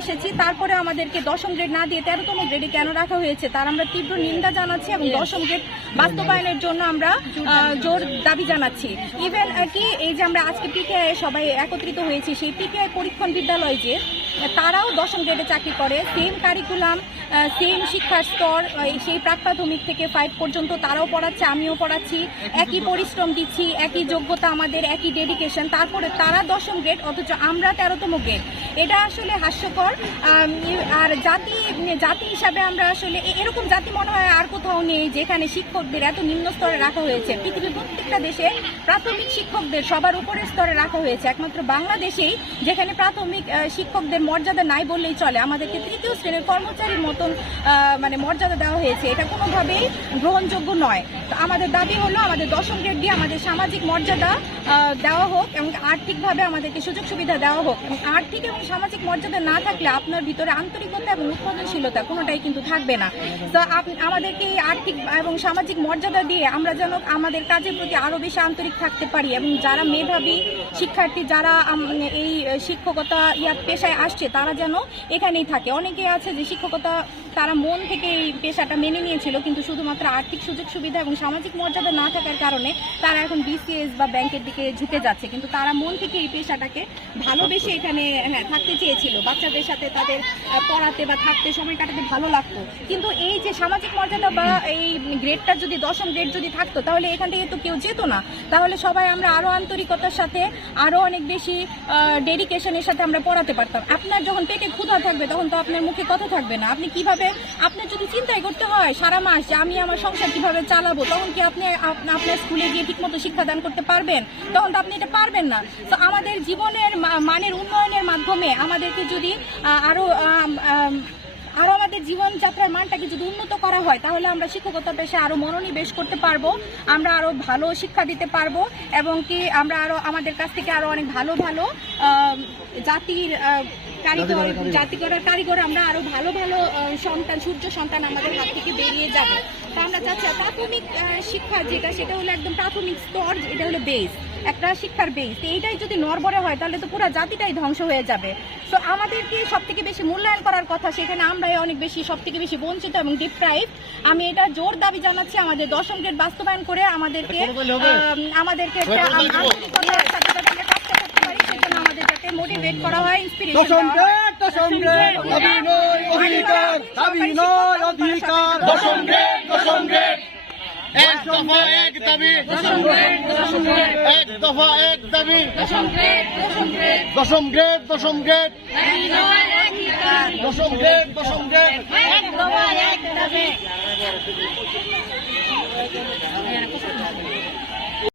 এসেছি, তারপরে আমাদেরকে 10ম গ্রেড না দিয়ে 13তম গ্রেডে কেন রাখা হয়েছে তার আমরা তীব্র নিন্দা জানাচ্ছি এবং 10ম গ্রেড বাস্তবায়নের জন্য আমরা জোর দাবি জানাচ্ছি। ইভেন কি এই যে আমরা আজকে পিটিআই সবাই একত্রিত হয়েছি, সেই পিটিআই পরীক্ষণ বিদ্যালয় যে তারাও 10ম গ্রেডে চাকরি করে, সেম কারিকুলাম, সেম শিক্ষার স্তর, সেই প্রাক প্রাথমিক থেকে 5 পর্যন্ত তারাও পড়াচ্ছে, আমিও পড়াচ্ছি, একই পরিশ্রম দিচ্ছি, একই যোগ্যতা আমাদের, একই ডেডিকেশন, তারপরে তারা 10ম গ্রেড অথচ আমরা 13তম গ্রেড। এটা আসলে হাস্যকর। আর জাতি হিসাবে আমরা আসলে এরকম জাতি মনে হয় আর কোথাও নেই যেখানে শিক্ষকদের এত নিম্ন স্তরে রাখা হয়েছে। পৃথিবীর প্রত্যেকটা দেশে প্রাথমিক শিক্ষকদের সবার উপরের স্তরে রাখা হয়েছে, একমাত্র বাংলাদেশেই যেখানে প্রাথমিক শিক্ষকদের মর্যাদা নাই বললেই চলে, আমাদেরকে 3য় শ্রেণীর কর্মচারীর মতন মানে মর্যাদা দেওয়া হয়েছে। এটা কোনোভাবেই গ্রহণযোগ্য নয়। তো আমাদের দাবি হলো আমাদের 10ম গ্রেড দিয়ে আমাদের সামাজিক মর্যাদা দেওয়া হোক এবং আর্থিকভাবে আমাদেরকে সুযোগ সুবিধা দেওয়া হোক। আর্থিক এবং সামাজিক মর্যাদা না থাকলে আপনার ভিতরে আন্তরিকতা এবং উৎপাদনশীলতা কোনোটাই কিন্তু থাকবে না। তো আমাদেরকে এই আর্থিক এবং সামাজিক মর্যাদা দিয়ে আমরা যেন আমাদের কাজের প্রতি আরও বেশি আন্তরিক থাকতে পারি এবং যারা মেধাবী শিক্ষার্থী, যারা এই শিক্ষকতা পেশায় আসছে তারা যেন এখানেই থাকে। অনেকে আছে যে শিক্ষকতা তারা মন থেকে এই পেশাটা মেনে নিয়েছিল, কিন্তু শুধুমাত্র আর্থিক সুযোগ সুবিধা এবং সামাজিক মর্যাদা না থাকার কারণে তারা এখন বিসিএস বা ব্যাংকের দিকে ঝুঁকে যাচ্ছে, কিন্তু তারা মন থেকে এই পেশাটাকে ভালোবেসে এখানে থাকতে চেয়েছিল, বাচ্চাদের সাথে তাদের পড়াতে বা থাকতে সময় কাটাতে ভালো লাগতো। কিন্তু এই যে সামাজিক মর্যাদা বা এই গ্রেডটা যদি 10ম গ্রেড যদি থাকতো তাহলে এখান থেকে তো কেউ যেত না, তাহলে সবাই আমরা আরও আন্তরিকতার সাথে আরও অনেক বেশি ডেডিকেশনের সাথে আমরা পড়াতে পারতাম। আপনার যখন পেটে ক্ষুধা থাকবে তখন তো আপনার মুখে কথা থাকবে না। আপনি কিভাবে, আপনার যদি চিন্তাই করতে হয় সারা মাস যে আমি আমার সংসার কিভাবে চালাবো, তখন কি আপনি আপনার স্কুলে গিয়ে ঠিকমতো শিক্ষাদান করতে পারবেন? তখন তো আপনি এটা পারবেন না। তো আমাদের জীবনের মানের উন্নয়নের মাধ্যমে আমাদেরকে যদি আরও আমাদের জীবনযাত্রার মানটাকে যদি উন্নত করা হয় তাহলে আমরা শিক্ষকতা পেশায় আরও মনোনিবেশ করতে পারবো, আমরা আরও ভালো শিক্ষা দিতে পারবো এবং কি আমরা আরও আমাদের কাছ থেকে আরও অনেক ভালো ভালো জাতির কারিগর আমরা আরো ভালো ভালো সন্তান, সূর্য সন্তান আমাদের হাত থেকে বেরিয়ে যাবে। তো আমরা চাচ্ছি প্রাথমিক শিক্ষা যেটা, সেটা হলো একদম প্রাথমিক স্তর, এটা হলো বেস, একটা শিক্ষার বেস। এইটাই যদি নড়বড়ে হয় তাহলে তো পুরো জাতিটাই ধ্বংস হয়ে যাবে। তো আমাদেরকে সব থেকে বেশি মূল্যায়ন করার কথা, সেখানে আমরাই অনেক বেশি সব থেকে বেশি বঞ্চিত এবং ডিপ্রাইভ। আমি এটা জোর দাবি জানাচ্ছি আমাদের 10ম গ্রেড বাস্তবায়ন করে আমাদেরকে একটা আন্তরিকতার সাথে কাজটা করতে পারি, সেজন্য আমাদের যাতে মোটিভেট করা হয়, ইন্সপিরেশন দেওয়া হয়। 10ম গ্রেড দাবি নয় অধিকার, দাবি নয় অধিকার। 10ম গ্রেড এক দফা এক দাবি, 10ম গ্রেড এক দফা এক দাবি। 10ম গ্রেড 10ম গ্রেড 10ম গ্রেড 10ম গ্রেড এক দফা এক দাবি।